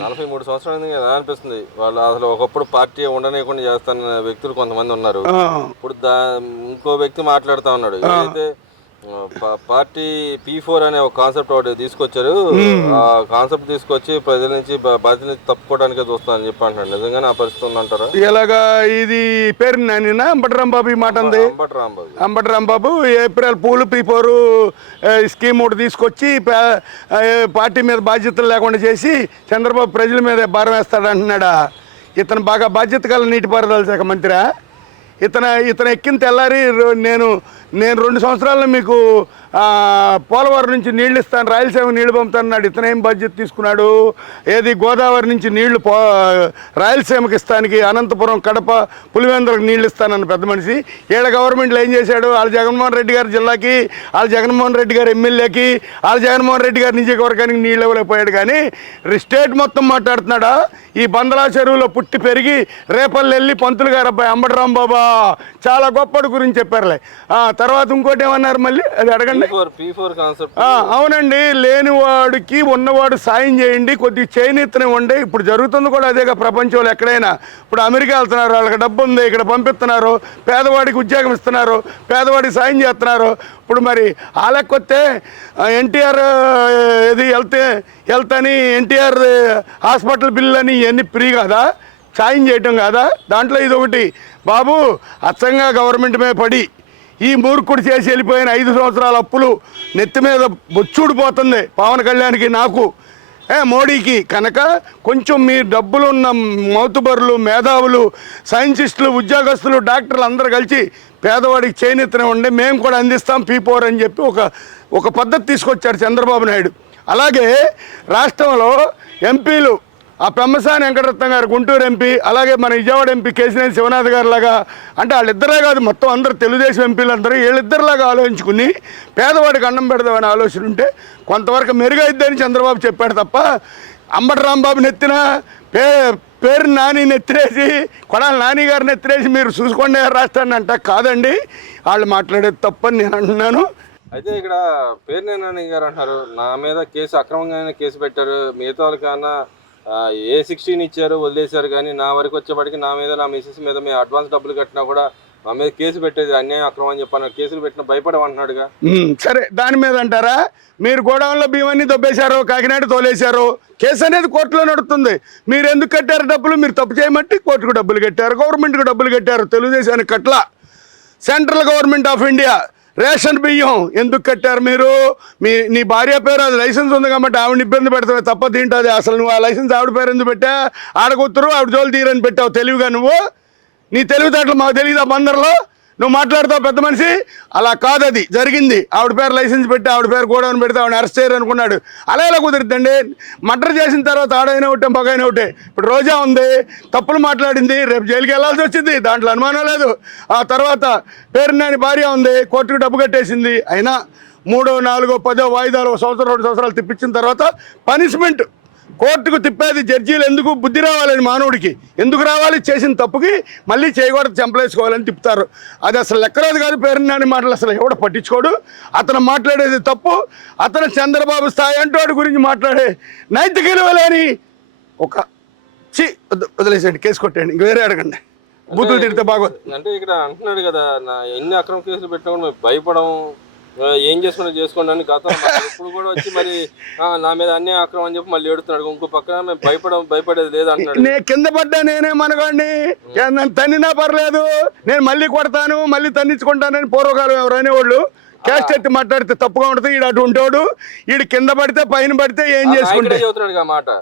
43 సంవత్సరాలు ఎలా అనిపిస్తుంది? వాళ్ళు అసలు ఒకప్పుడు పార్టీ ఉండనీయకుండా చేస్తాన వ్యక్తులు కొంతమంది ఉన్నారు. ఇప్పుడు ఇంకో వ్యక్తి మాట్లాడుతా ఉన్నాడు. ఏదైతే పార్టీ P4 అనే ఒక కాన్సెప్ట్ ఒకటి తీసుకొచ్చారు. ఆ కాన్సెప్ట్ తీసుకొచ్చి ప్రజల నుంచి బాధ్యత నుంచి తప్పుకోవడానికే చూస్తానని చెప్పి అంటున్నాడు. నిజంగానే ఆ పరిస్థితి ఉందంటారా? ఇలాగా ఇది పేరు నానినా అంబటి రాంబాబు ఈ మాట ఉంది. అంబటి రాంబాబు ఏప్రిల్ పూలు P4 స్కీమ్ ఒకటి తీసుకొచ్చి పార్టీ మీద బాధ్యతలు లేకుండా చేసి చంద్రబాబు ప్రజల మీద భారం వేస్తాడు అంటున్నాడా? ఇతను బాగా బాధ్యత గల నీటిపారుదల శాఖ మంత్రి. ఇతను ఎక్కిన తెల్లారి నేను 2 సంవత్సరాల్లో మీకు పోలవరం నుంచి నీళ్ళు ఇస్తాను, రాయలసీమ నీళ్లు పంపుతాన్నాడు. ఇతనేం బాధ్యత తీసుకున్నాడు? ఏది గోదావరి నుంచి నీళ్లు రాయలసీమకి ఇస్తానికి, అనంతపురం, కడప, పులివెందులకు నీళ్ళు ఇస్తానన్న పెద్ద మనిషి ఏళ్ళ గవర్నమెంట్లో ఏం చేశాడు? వాళ్ళ జగన్మోహన్ రెడ్డి గారి జిల్లాకి, వాళ్ళ జగన్మోహన్ రెడ్డి గారి ఎమ్మెల్యేకి, వాళ్ళ జగన్మోహన్ రెడ్డి గారి నియోజకవర్గానికి నీళ్ళు ఇవ్వలేకపోయాడు. కానీ స్టేట్ మొత్తం మాట్లాడుతున్నాడా? ఈ బందలా చెరువులో పుట్టి పెరిగి రేపల్లి వెళ్ళి పంతులు గారు అబ్బాయి అంబటి రాంబాబా చాలా గొప్పటి గురించి చెప్పారులే. తర్వాత ఇంకోటి ఏమన్నారు మళ్ళీ, అది అడగండి. అవునండి, లేనివాడికి ఉన్నవాడు సాయం చేయండి, కొద్దిగా చేనేతనే ఉండే. ఇప్పుడు జరుగుతుంది కూడా అదేగా ప్రపంచంలో ఎక్కడైనా. ఇప్పుడు అమెరికా వెళ్తున్నారు, వాళ్ళకి డబ్బు ఉంది, ఇక్కడ పంపిస్తున్నారు, పేదవాడికి ఉద్యోగం ఇస్తున్నారు, పేదవాడికి సాయం చేస్తున్నారు. ఇప్పుడు మరి ఆ లెక్కొస్తే ఎన్టీఆర్ ఇది హెల్త్ అని, ఎన్టీఆర్ హాస్పిటల్ బిల్లు అని ఇవన్నీ ఫ్రీ కాదా? సాయం చేయటం కాదా? దాంట్లో ఇది ఒకటి. బాబు అచ్చంగా గవర్నమెంట్ మీద పడి ఈ మూర్ఖుడు చేసి వెళ్ళిపోయిన 5 సంవత్సరాల అప్పులు నెత్తి మీద బొచ్చుడిపోతుంది పవన్ కళ్యాణ్కి, నాకు, మోడీకి. కనుక కొంచెం మీ డబ్బులున్న మౌతుబరులు, మేధావులు, సైంటిస్టులు, ఉద్యోగస్తులు, డాక్టర్లు అందరూ కలిసి పేదవాడికి చేనెత్తనే ఉండే, మేము కూడా అందిస్తాం P4 అని చెప్పి ఒక పద్ధతి తీసుకొచ్చారు చంద్రబాబు నాయుడు. అలాగే రాష్ట్రంలో ఎంపీలు ఆ పెమ్మసాని వెంకటరత్నం గారు గుంటూరు ఎంపీ, అలాగే మన విజయవాడ ఎంపీ కేశినేని శివనాథ్ గారు లాగా, అంటే వాళ్ళిద్దరే కాదు మొత్తం అందరూ తెలుగుదేశం ఎంపీలు అందరూ వీళ్ళిద్దరిలాగా ఆలోచించుకుని పేదవాడికి అన్నం పెడదామని ఆలోచన ఉంటే కొంతవరకు మెరుగైద్దని చంద్రబాబు చెప్పాడు తప్ప, అంబటి రాంబాబు నెత్తిన పేరు నాని నెత్తిరేసి, కొడాలి నాని గారిని నెత్తిరేసి మీరు చూసుకోండి రాష్ట్రాన్ని అంట కాదండి. వాళ్ళు మాట్లాడేది తప్పని నేను అంటున్నాను. అయితే ఇక్కడ పేరు నాని గారు అంటారు, నా మీద అక్రమంగానే కేసు పెట్టారు, మిగతా వాళ్ళకన్నా A16 ఇచ్చారు, వదిలేశారు. కానీ నా వరకు వచ్చేప్పటికి నా మీద, నా మిసెస్ మీద మేము అడ్వాన్స్ డబ్బులు కట్టినా కూడా మా మీద కేసు పెట్టేది అన్యాయం, అక్రమం అని చెప్పాను. కేసులు పెట్టిన భయపడమంటున్నాడుగా. సరే, దాని మీద అంటారా? మీరు గోడౌన్లో బియ్యాన్ని దొబ్బేశారు, కాకినాడ తోలేశారు, కేసు అనేది కోర్టులో నడుస్తుంది. మీరు ఎందుకు కట్టారు డబ్బులు? మీరు తప్పు చేయమంటే కోర్టుకు డబ్బులు కట్టారు, గవర్నమెంట్కి డబ్బులు కట్టారు, తెలుగుదేశానికి కట్ల. Central government of India ration బియ్యం ఎందుకు కట్టారు మీరు? నీ భార్య పేరు అది లైసెన్స్ ఉంది కాబట్టి ఆవిడని ఇబ్బంది పెడతావు తప్ప తింటుంది. అసలు నువ్వు ఆ లైసెన్స్ ఆవిడ పేరు ఎందుకు పెట్టా? ఆడగొత్తురు ఆవిడ జోలు తీరని పెట్టావు తెలివిగా. నువ్వు నీ తెలివితేటలు మాకు తెలియదా? బందర్లో నువ్వు మాట్లాడతావు పెద్ద మనిషి. అలా కాదు, అది జరిగింది. ఆవిడ పేరు లైసెన్స్ పెట్టి ఆవిడ పేరు గోడౌన్ పెడితే ఆవిడ అరెస్ట్ చేయరు అనుకున్నాడు. అలా ఎలా కుదురుద్దండి? మర్డర్ చేసిన తర్వాత ఆడైనా ఒకటే మగైనా ఒకటే. ఇప్పుడు రోజా ఉంది, తప్పులు మాట్లాడింది, రేపు జైలుకి వెళ్ళాల్సి వచ్చింది, దాంట్లో అనుమానం లేదు. ఆ తర్వాత పేరు నాని భార్య ఉంది, కోర్టుకు డబ్బు కట్టేసింది. అయినా 3, 4, 10 వాయిదాలు, 1 సంవత్సరం 2 సంవత్సరాలు తిప్పించిన తర్వాత పనిష్మెంట్ కోర్టుకు తిప్పేది. జడ్జీలు ఎందుకు బుద్ధి రావాలని మానవుడికి ఎందుకు రావాలి? చేసిన తప్పుకి మళ్ళీ చేయకూడదు, చంపలేసుకోవాలని తిప్పుతారు. అది అసలు లెక్కలేదు కాదు. పేరునాని మాటలు అసలు ఎవడు పట్టించుకోడు. అతను మాట్లాడేది తప్పు. అతను చంద్రబాబు స్థాయి అంటే వాడి గురించి మాట్లాడే నైతిక విలువలేని ఒక వదిలేసేయండి, కేసు కొట్టేయండి, ఇంక వేరే అడగండి. బూతులు తిడితే బాగోదు. అంటే ఇక్కడ అంటున్నాడు కదా, ఎన్ని అక్రమ కేసులు పెట్టినా మేము భయపడం, ఏం చేసుకోండి అని గతం ఇప్పుడు కూడా వచ్చి మరి నా మీద అన్ని అక్రమం అని చెప్పి మళ్ళీ ఏడుతున్నాడు. ఇంకో పక్కన మేము భయపడేది లేదు అంటున్నాడు. నేను కింద పడ్డా నేనేమనుకోండి, నన్ను తన్నినా పర్లేదు, నేను మళ్ళీ కొడతాను, మళ్ళీ తన్నించుకుంటానని పూర్వకాలం ఎవరు అనేవాళ్ళు. క్యాస్ట్ ఎత్తి మాట్లాడితే తప్పుగా ఉంటుంది. ఈడు అటు ఉంటాడు, ఈడు కింద పడితే పైన పడితే ఏం చేసుకుంటే చెబుతున్నాడు మాట.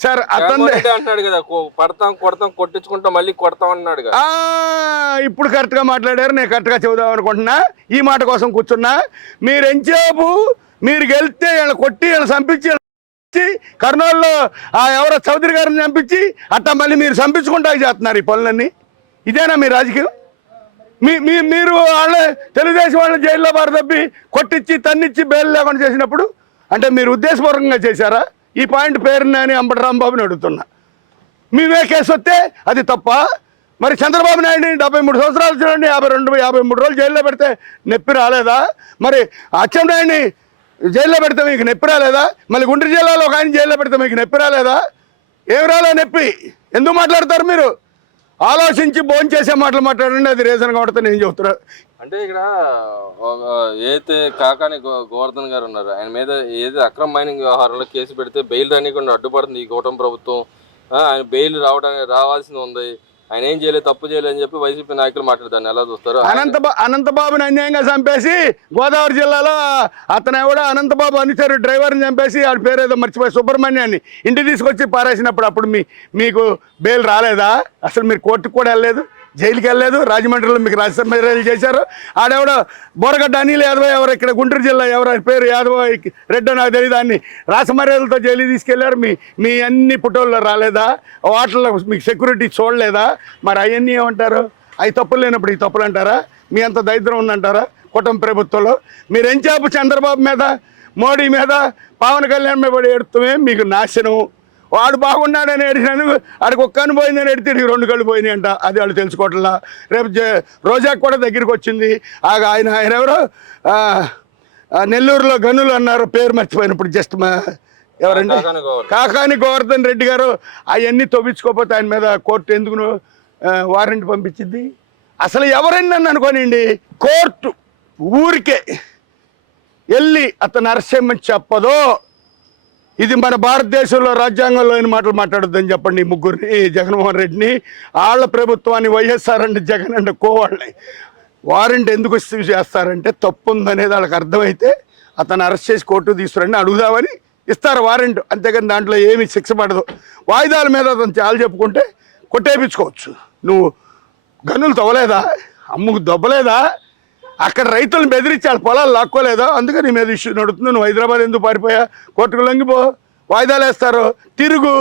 సార్ అతను అంటున్నాడు కదా, కొడతాం కొట్టించుకుంటాం మళ్ళీ కొడతాం అన్నాడు. ఇప్పుడు కరెక్ట్గా మాట్లాడారు. నేను కరెక్ట్గా చెబుదాం అనుకుంటున్నా. ఈ మాట కోసం కూర్చున్నా. మీరు ఎంతసేపు మీరు గెలిస్తే వీళ్ళని కొట్టి వీళ్ళని చంపించి కర్నూలులో ఎవరో చౌదరి గారిని చంపించి అట్టా మళ్ళీ మీరు చంపించుకుంటా చేస్తున్నారు ఈ పనులన్నీ. ఇదేనా మీ రాజకీయం? మీరు వాళ్ళ తెలుగుదేశం వాళ్ళని జైల్లో బారదబ్బి కొట్టించి తన్నిచ్చి బెయిల్ లేకుండా చేసినప్పుడు అంటే మీరు ఉద్దేశపూర్వకంగా చేశారా? ఈ పాయింట్ పేరుని అని అంబటి రాంబాబుని అడుగుతున్నా. మేమే కేసు వస్తే అది తప్ప? మరి చంద్రబాబు నాయుడిని 73 సంవత్సరాలు చూడండి, 53 రోజులు జైల్లో పెడితే నొప్పి రాలేదా? మరి అచ్చెన్నాయుడిని జైల్లో పెడితే మీకు నొప్పి రాలేదా? మళ్ళీ గుంటూరు జిల్లాలో ఒక ఆయన జైల్లో పెడితే మీకు నొప్పి రాలేదా? ఏం రాలే నొప్పి? ఎందుకు మాట్లాడతారు మీరు? ఆలోచించి భోంచేసే మాటలు మాట్లాడండి, అది రీజన్ కాబట్టి నేను చెబుతున్నా. అంటే ఇక్కడ ఏదైతే కాకాని గోవర్ధన్ గారు ఉన్నారు, ఆయన మీద ఏది అక్రమ మైనింగ్ వ్యవహారంలో కేసు పెడితే బెయిల్ రానికుండా అడ్డుపడుతుంది ఈ కూటమి ప్రభుత్వం. ఆయన బెయిల్ రావాల్సింది ఉంది, ఆయన ఏం చేయలేదు, తప్పు చేయలేదు అని చెప్పి వైసీపీ నాయకులు మాట్లాడతాను ఎలా చూస్తారు? అనంతబాబుని అన్యాయంగా చంపేసి గోదావరి జిల్లాలో అతను కూడా అనంతబాబు అనుచరు డ్రైవర్ని చంపేసి ఆడి పేరు ఏదో మర్చిపోయి సుబ్రహ్మణ్యాన్ని ఇంటికి తీసుకొచ్చి పారేసినప్పుడు అప్పుడు మీకు బెయిల్ రాలేదా? అసలు మీరు కోర్టుకు కూడా వెళ్ళలేదు, జైలుకి వెళ్ళలేదు, రాజమండ్రిలో మీకు రాజసభ్యులు చేశారు. ఆడెవడో బోరగడ్డ అనిల్ యాదవ్ ఎవరు, ఇక్కడ గుంటూరు జిల్లా ఎవరు పేరు యాదవ్ రెడ్డి నాకు తెలియదు, దాన్ని రాసమర్యాదలతో జైలు తీసుకెళ్లారు. మీ అన్ని ఫోటోల్లో రాలేదా? వాటిల్లో మీకు సెక్యూరిటీ చూడలేదా? మరి అవన్నీ ఏమంటారు? అవి తప్పులు లేనప్పుడు ఈ తప్పులు అంటారా? మీ అంత దరిద్రం ఉందంటారా కుటుంబ ప్రభుత్వంలో? మీరు ఎంచాపు చంద్రబాబు మీద, మోడీ మీద, పవన్ కళ్యాణ్ మీద ఎడుతామే మీకు నాశనం. వాడు బాగున్నాడని ఏడినాను, ఆడికి ఒక్క కన్ను పోయిందని ఎడితే 2 కళ్ళు పోయినాయి అంట. అది వాళ్ళు తెలుసుకోవట్లా. రేపు రోజాకు కూడా దగ్గరికి వచ్చింది. ఆయన ఎవరో నెల్లూరులో గనులు అన్నారు, పేరు మర్చిపోయినప్పుడు జస్ట్ ఎవరండి, కాకాని గోవర్ధన్ రెడ్డి గారు. అవన్నీ తవ్వించుకోకపోతే ఆయన మీద కోర్టు ఎందుకు వారెంట్ పంపించింది? అసలు ఎవరైనా నన్ను అనుకోనండి, కోర్టు ఊరికే వెళ్ళి అతను అరెస్ట్ చేయమని చెప్పదో. ఇది మన భారతదేశంలో రాజ్యాంగంలో మాటలు మాట్లాడొద్దని చెప్పండి. ఈ ముగ్గురిని, జగన్మోహన్ రెడ్డిని, వాళ్ళ ప్రభుత్వాన్ని, వైఎస్ఆర్ అంటే జగన్ అంటే కోవాళ్ళని వారెంట్ ఎందుకు చేస్తారంటే తప్పు ఉందనేది వాళ్ళకి అర్థమైతే అతను అరెస్ట్ చేసి కోర్టు తీసుకురండి అడుగుదామని ఇస్తారు వారెంట్. అంతేగాని దాంట్లో ఏమి శిక్ష పడదు. వాయిదాల మీద అతను చాలా చెప్పుకుంటే కొట్టేపించుకోవచ్చు. నువ్వు గనులు తవ్వలేదా, అమ్ముకు దొబ్బలేదా, అక్కడ రైతులను బెదిరించి వాళ్ళ పొలాలు లాక్కోలేదా, అందుకని నీ మీద ఇష్యూ నడుతుంది. నువ్వు హైదరాబాద్ ఎందుకు పారిపోయా? కోర్టుకు లొంగిపో, వాయిదాలు వేస్తారు, తిరుగు.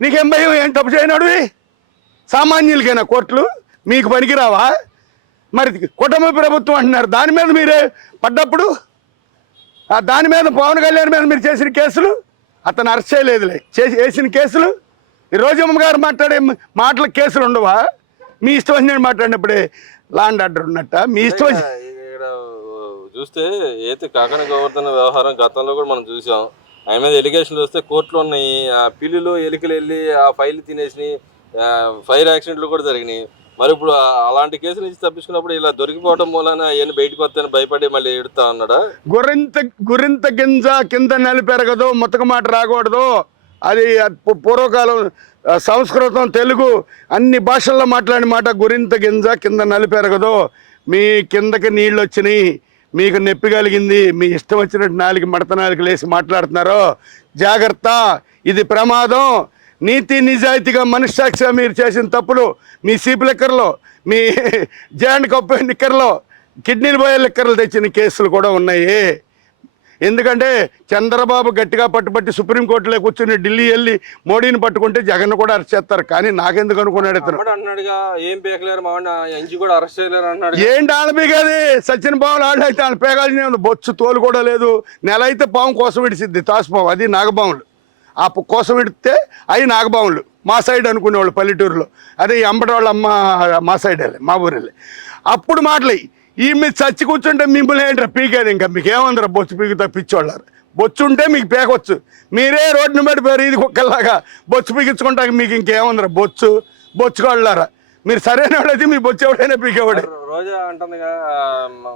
నీకేం భయం? ఏం తప్పు చేయనడివి? సామాన్యులకైనా కోర్టులు మీకు పనికిరావా? మరి కుటుంబ ప్రభుత్వం అంటున్నారు, దాని మీద మీరే పడ్డప్పుడు దాని మీద పవన్ కళ్యాణ్ మీద మీరు చేసిన కేసులు అతను అరెస్ట్ చేయలేదులే, వేసిన కేసులు. ఈ రోజమ్మ గారు మాట్లాడే మాటలకు కేసులు ఉండవా? మీ ఇష్టం వచ్చినట్టు మాట్లాడినప్పుడే లాండ్ ఆర్డర్ ఉన్నట్ట మీ ఇష్టం. ఇక్కడ చూస్తే అయితే కాకాని గోవర్ధన్ వ్యవహారం గతంలో కూడా మనం చూసాం. ఆయన మీద ఎలిగేషన్లు వస్తే కోర్టులో ఉన్నాయి. ఆ పిల్లులు ఎలికలు వెళ్ళి ఆ ఫైల్ తినేసి ఫైర్ యాక్సిడెంట్లు కూడా జరిగినాయి. మరి ఇప్పుడు అలాంటి కేసు నుంచి తప్పించుకున్నప్పుడు ఇలా దొరికిపోవడం మూలన అవన్నీ బయటకు వస్తాయని భయపడి మళ్ళీ ఎడుతా ఉన్నాడా? గురింత గింజ కింద నెలిపెరగదు, ముతక మాట రాకూడదు. అది పూర్వకాలం సంస్కృతం, తెలుగు అన్ని భాషల్లో మాట్లాడిన మాట. గురింత గింజ కింద నలిపెరగదు. మీ కిందకి నీళ్ళు వచ్చినాయి, మీకు నొప్పి కలిగింది, మీ ఇష్టం వచ్చినట్టు మడత నాలుగు లేసి మాట్లాడుతున్నారు. జాగ్రత్త, ఇది ప్రమాదం. నీతి నిజాయితీగా మనస్సాక్షిగా మీరు చేసిన తప్పులు, మీ సీపు లిక్కర్లో, మీ జాయింట్ కప్పు లిక్కర్లో, కిడ్నీలు పోయే లిక్కర్లు తెచ్చిన కేసులు కూడా ఉన్నాయి. ఎందుకంటే చంద్రబాబు గట్టిగా పట్టుబట్టి సుప్రీంకోర్టులో కూర్చుని ఢిల్లీ వెళ్ళి మోడీని పట్టుకుంటే జగన్ కూడా అరెస్ట్ చేస్తారు. కానీ నాకెందుకు అనుకున్నాడు ఇతను? ఏంటి ఆడబీగది? సచిన్ పావులు ఆడైతే ఆయన పేగాల్సిన బొచ్చు తోలు కూడా లేదు. నెల అయితే పాము కోసం విడిసిద్ది, తాసుపాము, అది నాగపాములు. ఆ కోసం విడితే అవి నాగపాములు. మా సైడ్ అనుకునేవాళ్ళు పల్లెటూరులో. అదే ఈ అంబటి వాళ్ళ అమ్మ మా సైడ్ వెళ్ళి, మా ఊరు వెళ్ళి. అప్పుడు మాటలు ఈ మీరు చచ్చి కూర్చుంటే మిమ్మల్ని ఏంటారు పీకేది? ఇంకా మీకు ఏమందరా బొచ్చు పీకు తప్పించేవాళ్ళారు. బొచ్చు ఉంటే మీకు పీకొచ్చు. మీరే రోడ్డుని బట్టి పేరు ఇది కుక్కల్లాగా బొచ్చు పీకించుకుంటాక మీకు ఇంకేమందరా బొచ్చుకోళ్ళారా? మీరు సరైన వాళ్ళైతే మీ బొచ్చు ఎవడైనా పీకేవాడే. రోజా అంటుందిగా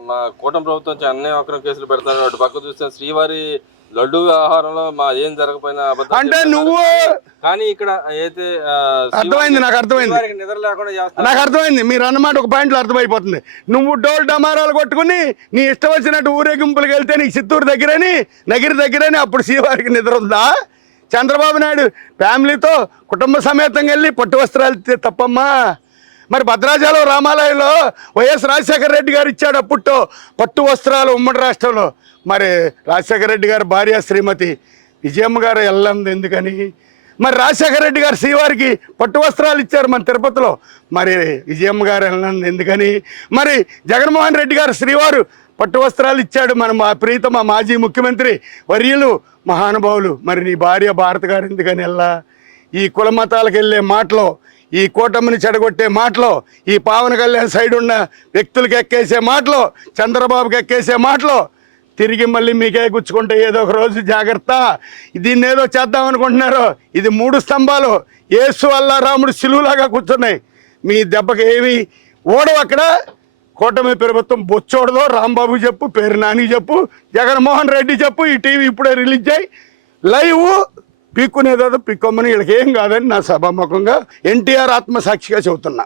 మా కూటమి ప్రభుత్వం అన్ని అక్రమ కేసులు పెడతాను. పక్క చూస్తే శ్రీవారి లడ్డు వ్యవహారంలో మా ఏం జరగకపోయినా అంటే నువ్వు కానీ ఇక్కడ అయితే అర్థమైంది, నాకు అర్థమైంది, నిద్ర లేకుండా నాకు అర్థమైంది. మీరు అన్నమాట ఒక పాయింట్లో అర్థమైపోతుంది. నువ్వు డోల్ డమారాలు కొట్టుకుని నీ ఇష్టం వచ్చినట్టు ఊరేగింపులకు వెళ్తే నీకు చిత్తూరు దగ్గరని, నగిరి దగ్గరని, అప్పుడు శ్రీవారికి నిద్ర ఉందా? చంద్రబాబు నాయుడు ఫ్యామిలీతో కుటుంబ సమేతంగా వెళ్ళి పట్టు వస్త్రాలు తప్పమ్మా. మరి భద్రాచలం రామాలయంలో వైఎస్ రాజశేఖర రెడ్డి గారు ఇచ్చాడు అప్పుట్లో పట్టు వస్త్రాలు ఉమ్మడి రాష్ట్రంలో. మరి రాజశేఖర రెడ్డి గారు భార్య శ్రీమతి విజయమ్మ గారు వెళ్ళంది ఎందుకని? మరి రాజశేఖర రెడ్డి గారు శ్రీవారికి పట్టు వస్త్రాలు ఇచ్చారు మన తిరుపతిలో, మరి విజయమ్మ గారు వెళ్ళంది ఎందుకని? మరి జగన్మోహన్ రెడ్డి గారు శ్రీవారు పట్టు వస్త్రాలు ఇచ్చాడు మన ప్రీతమ మాజీ ముఖ్యమంత్రి వర్యులు మహానుభావులు. మరి నీ భార్య భారత గారు ఎందుకని వెళ్ళా? ఈ కుల మతాలకు వెళ్ళే మాటలో, ఈ కూటమిని చెడగొట్టే మాటలో, ఈ పవన్ కళ్యాణ్ సైడ్ ఉన్న వ్యక్తులకు ఎక్కేసే మాటలో, చంద్రబాబుకి ఎక్కేసే మాటలో తిరిగి మళ్ళీ మీకే గుచ్చుకుంటే ఏదో ఒక రోజు జాగ్రత్త. దీన్ని ఏదో చేద్దాం అనుకుంటున్నారు. ఇది 3 స్తంభాలు యేసు అల్లా రాముడు సిలువులాగా కూర్చున్నాయి. మీ దెబ్బకి ఏమి ఓడవు అక్కడ. కూటమి ప్రభుత్వం బొచ్చోడదో రాంబాబు చెప్పు, పేరు నాని చెప్పు, జగన్మోహన్ రెడ్డి చెప్పు. ఈ టీవీ ఇప్పుడే రిలీజ్ అయ్యి లైవ్ పీక్కునేదో పీక్కొమ్మని వీళ్ళకి ఏం కాదని నా సభాముఖంగా ఎన్టీఆర్ ఆత్మసాక్షిగా చెబుతున్నా.